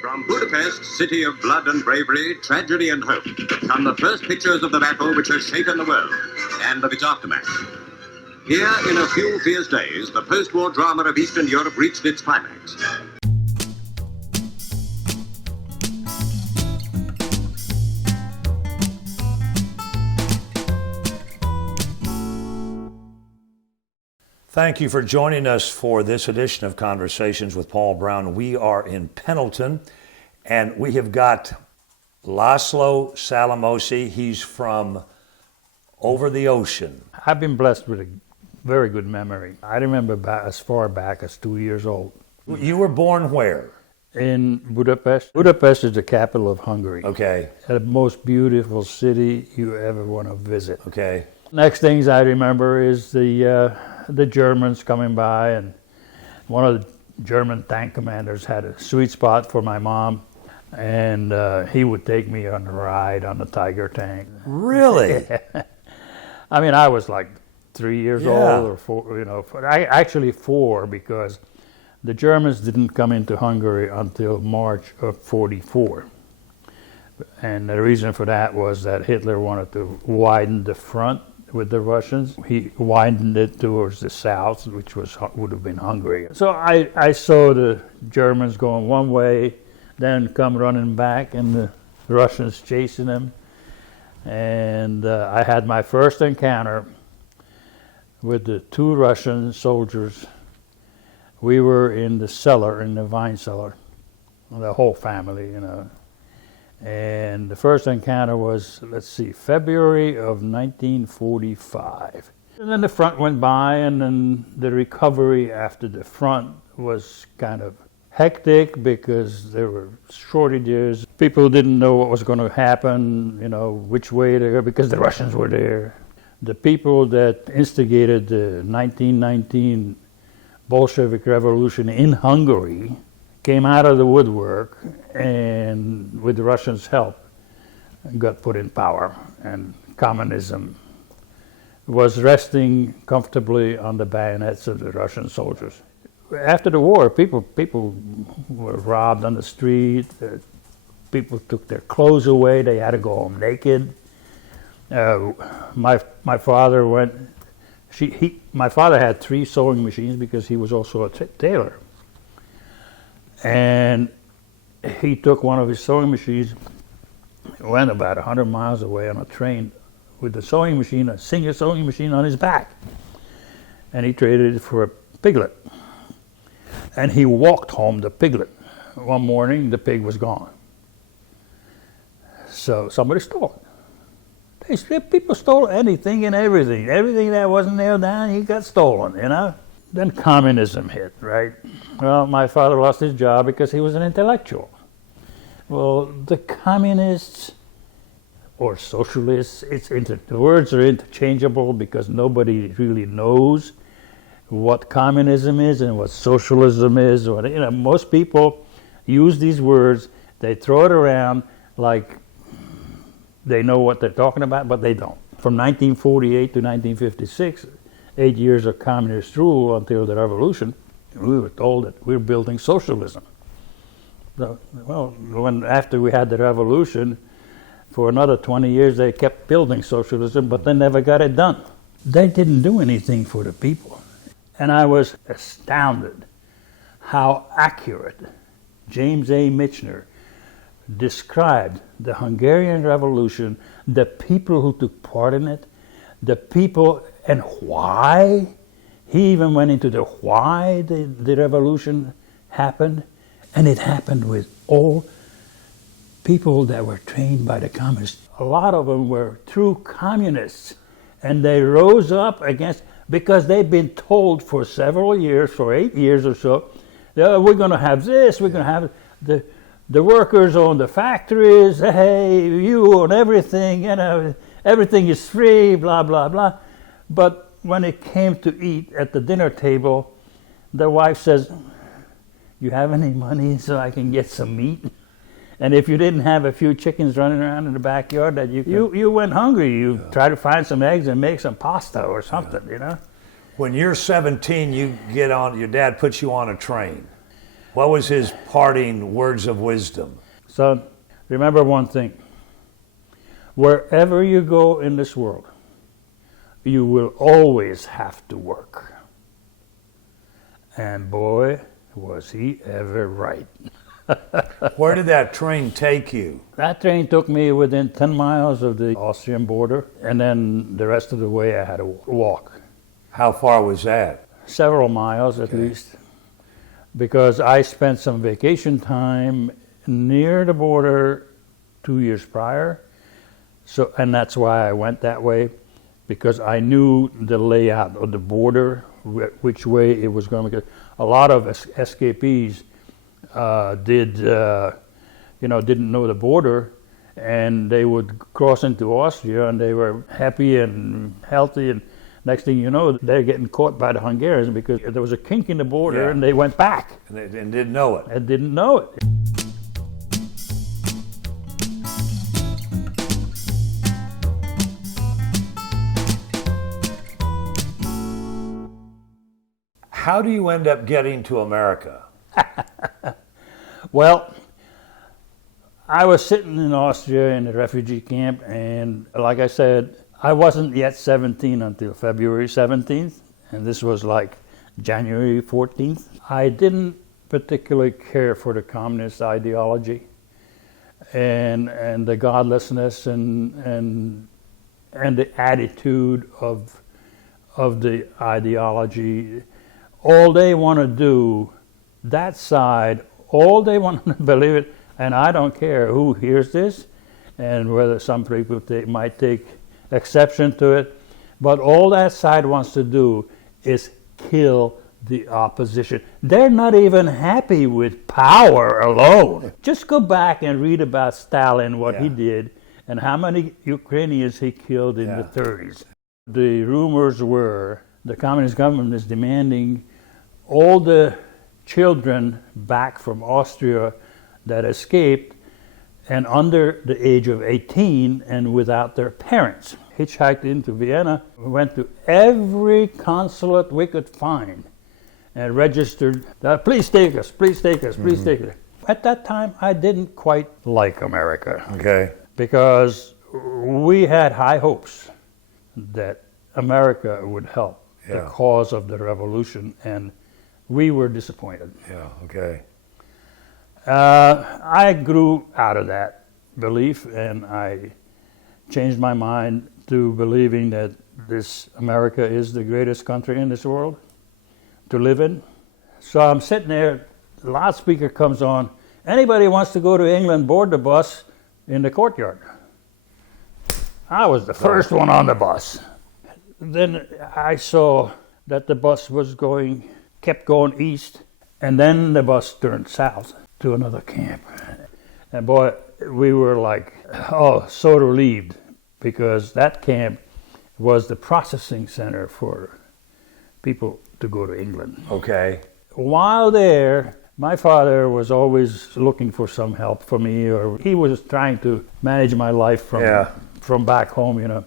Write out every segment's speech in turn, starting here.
From Budapest, city of blood and bravery, tragedy and hope, come the first pictures of the battle which has shaken the world, and of its aftermath. Here, in a few fierce days, the post-war drama of Eastern Europe reached its climax. Thank you for joining us for this edition of Conversations with Paul Brown. We are in Pendleton, and we have got Laszlo Solymosi. He's from over the ocean. I've been blessed with a very good memory. I remember as far back as 2 years old. You were born where? In Budapest. Budapest is the capital of Hungary. Okay. The most beautiful city you ever want to visit. Okay. Next things I remember is the Germans coming by, and one of the German tank commanders had a sweet spot for my mom, and he would take me on a ride on the Tiger tank. Really? I mean, I was like 3 years old or four, actually 4, because the Germans didn't come into Hungary until March of '44. And the reason for that was that Hitler wanted to widen the front with the Russians. He widened it towards the south, which would have been Hungary. So I saw the Germans going one way, then come running back, and the Russians chasing them. And I had my first encounter with the 2 Russian soldiers. We were in the cellar, in the wine cellar, the whole family, And the first encounter was, February of 1945. And then the front went by, and then the recovery after the front was kind of hectic because there were shortages. People didn't know what was going to happen, which way to go, because the Russians were there. The people that instigated the 1919 Bolshevik Revolution in Hungary came out of the woodwork, and with the Russians' help, got put in power, and communism was resting comfortably on the bayonets of the Russian soldiers. After the war, people were robbed on the street. People took their clothes away. They had to go home naked. My father went. My father had 3 sewing machines because he was also a tailor. And he took one of his sewing machines, went about 100 miles away on a train with the sewing machine, a single sewing machine on his back. And he traded it for a piglet. And he walked home the piglet. One morning, the pig was gone. So somebody stole it. People stole anything and everything. Everything that wasn't nailed down, he got stolen, Then communism hit, right? Well, my father lost his job because he was an intellectual. Well, the communists or socialists, the words are interchangeable because nobody really knows what communism is and what socialism is. Most people use these words, they throw it around like they know what they're talking about, but they don't. From 1948 to 1956, 8 years of communist rule until the revolution, we were told that we're building socialism. So, after we had the revolution, for another 20 years they kept building socialism, but they never got it done. They didn't do anything for the people. And I was astounded how accurate James A. Michener described the Hungarian Revolution, the people who took part in it, the people, and why. He even went into the why the revolution happened, and it happened with all people that were trained by the communists. A lot of them were true communists, and they rose up against, because they'd been told for several years, for 8 years or so, we're going to have this, we're going to have the workers own the factories, hey, you own everything, everything is free, blah, blah, blah. But when it came to eat at the dinner table, the wife says, you have any money so I can get some meat? And if you didn't have a few chickens running around in the backyard, that you went hungry, you try to find some eggs and make some pasta or something, When you're 17, you get on, your dad puts you on a train. What was his parting words of wisdom? Son, remember one thing. Wherever you go in this world, you will always have to work. And boy, was he ever right. Where did that train take you? That train took me within 10 miles of the Austrian border, and then the rest of the way I had to walk. How far was that? Several miles at least, because I spent some vacation time near the border 2 years prior. So, and that's why I went that way, because I knew the layout of the border, which way it was going to go. A lot of escapees didn't know the border, and they would cross into Austria, and they were happy and healthy, and next thing you know, they're getting caught by the Hungarians because there was a kink in the border, and they went back. And didn't know it. And didn't know it. How do you end up getting to America? Well, I was sitting in Austria in a refugee camp, and like I said, I wasn't yet 17 until February 17th, and this was like January 14th. I didn't particularly care for the communist ideology and the godlessness and the attitude of the ideology. All they want to do, that side, all they want to believe it, and I don't care who hears this and whether some people might take exception to it, but all that side wants to do is kill the opposition. They're not even happy with power alone. Just go back and read about Stalin, what he did, and how many Ukrainians he killed in the 30s. The rumors were the communist government is demanding all the children back from Austria that escaped and under the age of 18 and without their parents. Hitchhiked into Vienna, went to every consulate we could find and registered that, please take us, please take us, please take us. At that time, I didn't quite like America. Okay. Because we had high hopes that America would help the cause of the revolution, and we were disappointed. Yeah, okay. I grew out of that belief, and I changed my mind to believing that this America is the greatest country in this world to live in. So I'm sitting there, the loudspeaker comes on, anybody wants to go to England, board the bus in the courtyard. I was the first one on the bus. Then I saw that the bus was kept going east, and then the bus turned south to another camp. And boy, we were like, so relieved, because that camp was the processing center for people to go to England. Okay. While there, my father was always looking for some help for me, or he was trying to manage my life from back home,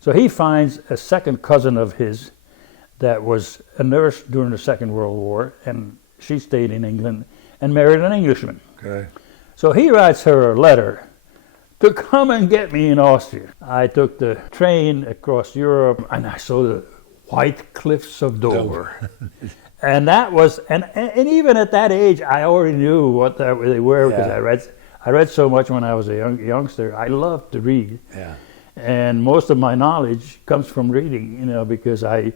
So he finds a second cousin of his that was a nurse during the Second World War, and she stayed in England and married an Englishman. Okay. So he writes her a letter to come and get me in Austria. I took the train across Europe, and I saw the white cliffs of Dover. And that was, and even at that age, I already knew what they were, because I read so much when I was a youngster. I loved to read. Yeah. And most of my knowledge comes from reading, because I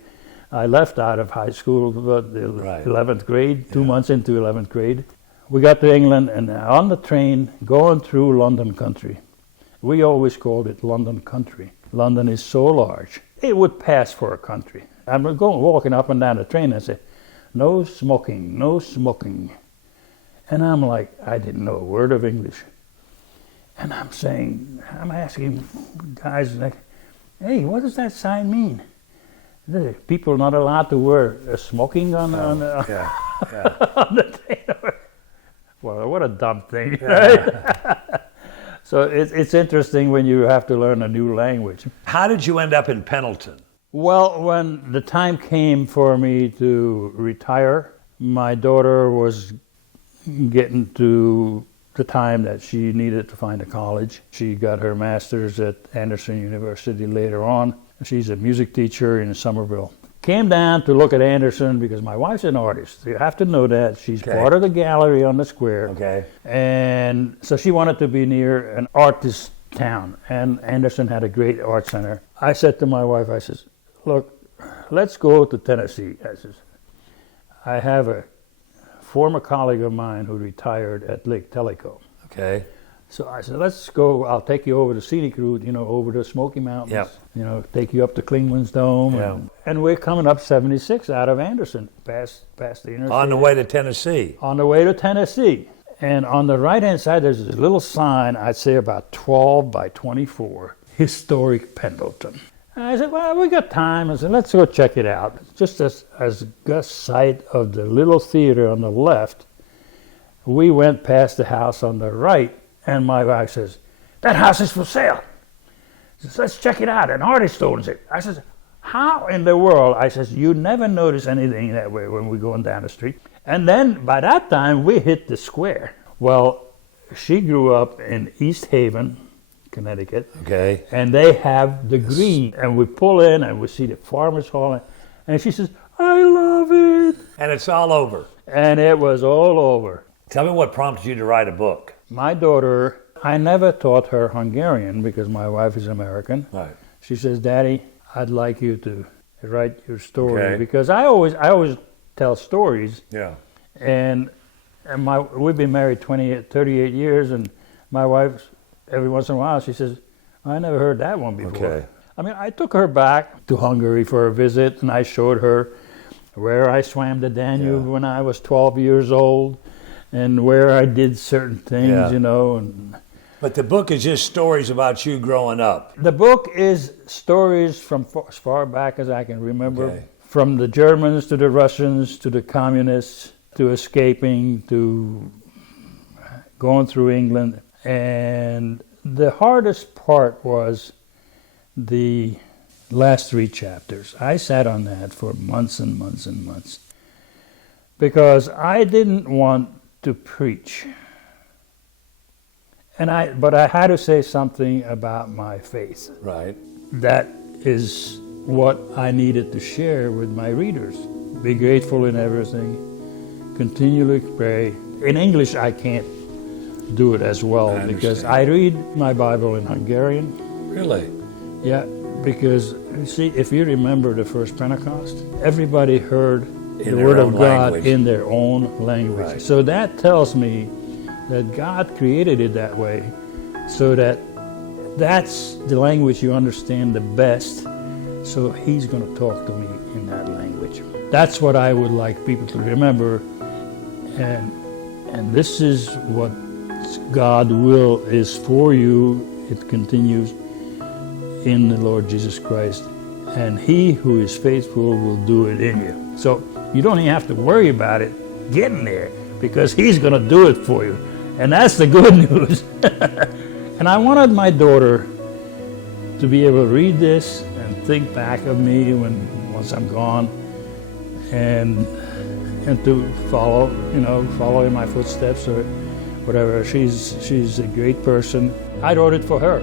left out of high school about the 11th grade, 2 months into 11th grade. We got to England, and on the train, going through London country. We always called it London country. London is so large. It would pass for a country. I'm walking up and down the train and say, no smoking, no smoking. And I'm like, I didn't know a word of English. And I'm asking guys, like, hey, what does that sign mean? People not allowed to wear smoking on the train. Well, what a dumb thing, right? So it's interesting when you have to learn a new language. How did you end up in Pendleton? Well, when the time came for me to retire, my daughter was getting to the time that she needed to find a college. She got her master's at Anderson University later on. She's a music teacher in Somerville. Came down to look at Anderson because my wife's an artist. You have to know that. She's part of the gallery on the square. Okay. And so she wanted to be near an artist town. And Anderson had a great art center. I said to my wife, I says, look, let's go to Tennessee. I says, I have a former colleague of mine who retired at Lake Tellico. Okay. So I said, let's go. I'll take you over the scenic route, over the Smoky Mountains. Yep. Take you up to Klingman's Dome. Yeah. And we're coming up 76 out of Anderson, past the interstate. On the way to Tennessee. On the way to Tennessee. And on the right-hand side, there's this little sign, I'd say about 12 by 24, Historic Pendleton. And I said, well, we got time. I said, let's go check it out. Just as Gus sight of the little theater on the left, we went past the house on the right, and my wife says, that house is for sale. She says, let's check it out. An artist owns it. I says, how in the world? I says, you never notice anything that way when we're going down the street. And then by that time, we hit the square. Well, she grew up in East Haven, Connecticut. Okay. And they have the green. And we pull in and we see the Farmers Hall. And she says, I love it. And it's all over. And it was all over. Tell me what prompted you to write a book. My daughter, I never taught her Hungarian because my wife is American. Right. She says, Daddy, I'd like you to write your story. Because I always tell stories. Yeah. And we've been married 38 years, and my wife, every once in a while, she says, I never heard that one before. Okay. I mean, I took her back to Hungary for a visit, and I showed her where I swam the Danube when I was 12 years old, and where I did certain things, And but the book is just stories about you growing up. the book is stories from as far back as I can remember, from the Germans to the Russians to the communists, to escaping, to going through England. And the hardest part was the last 3 chapters. I sat on that for months and months and months because I didn't want to preach. But I had to say something about my faith. Right. That is what I needed to share with my readers. Be grateful in everything. Continually pray. In English, I can't do it as well because I read my Bible in Hungarian. Really? Yeah, because you see, if you remember the first Pentecost, everybody heard the Word of God in their own language. Right. So that tells me that God created it that way so that's the language you understand the best. So He's going to talk to me in that language. That's what I would like people to remember. And this is what God's will is for you. It continues in the Lord Jesus Christ. And He who is faithful will do it in you. So you don't even have to worry about it getting there because He's going to do it for you. And that's the good news. And I wanted my daughter to be able to read this and think back of me once I'm gone and to follow in my footsteps or whatever. She's a great person. I wrote it for her.